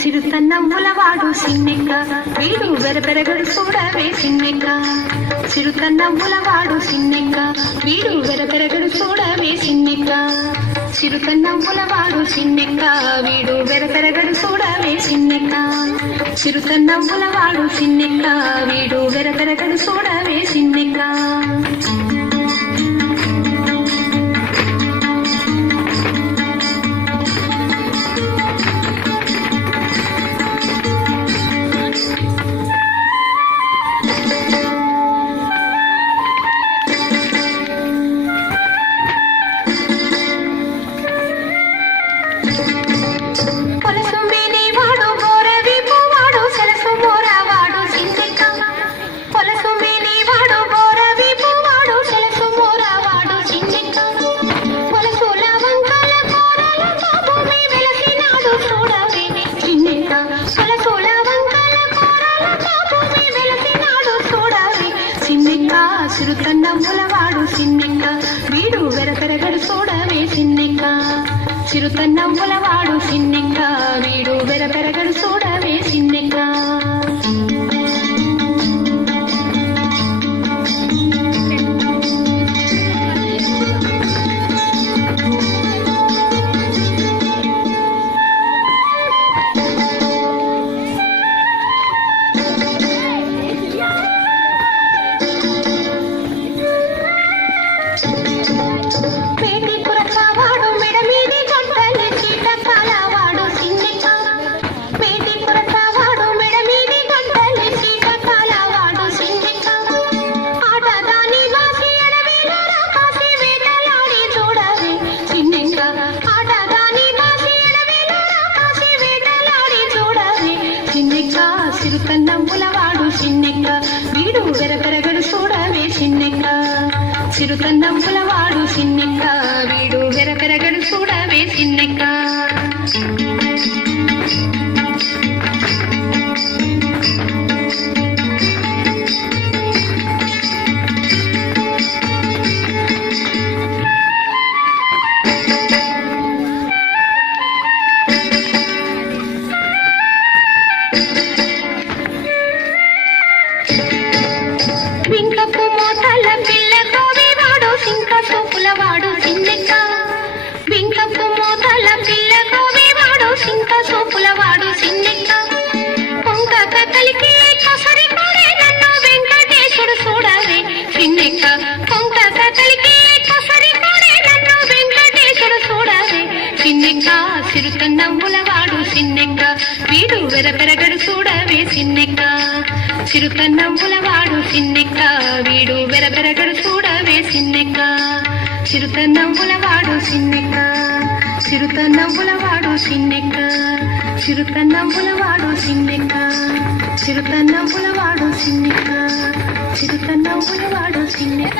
సిరుతన్నములవాడు సిన్నెక్క వీడు వెరపెరగడు చూడవే సిన్నెక్క సిరుతన్నములవాడు సిన్నెక్క వీడు వెరపెరగడు చూడవే సిన్నెక్క సిరుతన్నములవాడు సిన్నెక్క వీడు వెరపెరగడు చూడవే సిన్నెక్క సిరుతన్నములవాడు సిన్నెక్క వీడు వెరపెరగడు చూడవే సిన్నెక్క సిరుతన్నములవాడు సిన్నెక్క వీడు వెరపెరగడు చూడవే సిన్నెక్క సిరుతన్నములవాడు సిన్నెక్క వీడు వెరపెరగడు చూడవే సిన్నెక్క సిరుతన్నములవాడు సిన్నెక్క వీడు వెరపెరగడు చూడవే సిన్నెక్క సిరుతన్నములవాడు సిన్నెక్క వీడు వెరపెరగడు చూడవే సిన్నెక్క వింకపు మోతల పిల్ల కోవివాడు సింక సోపులవాడు సిన్నెక్క వింకపు మోతల పిల్ల కోవివాడు సింక సోపులవాడు సిన్నెక్క కొంక కథలికి కొసరి కోడే నన్ను వెంకటేశుడు చూడవే సిన్నెక్క కొంక కథలికి కొసరి కోడే నన్ను వెంకటేశుడు చూడవే సిన్నెక్క సిరుతన్నములవాడు సిన్నెక్క వీడు వెరపెరగడు చూడవే సిన్నెక్క సిరుతన్నములవాడు సిన్నెక్క వీడు వెరపెరగడు చూడవే సిన్నెక్క సిరుతన్నములవాడు సిన్నెక్క సిరుతన్నములవాడు సిన్నెక్క సిరుతన్నములవాడు సిన్నెక్క సిరుతన్నములవాడు సిన్నెక్క సిరుతన్నములవాడు సిన్నెక్క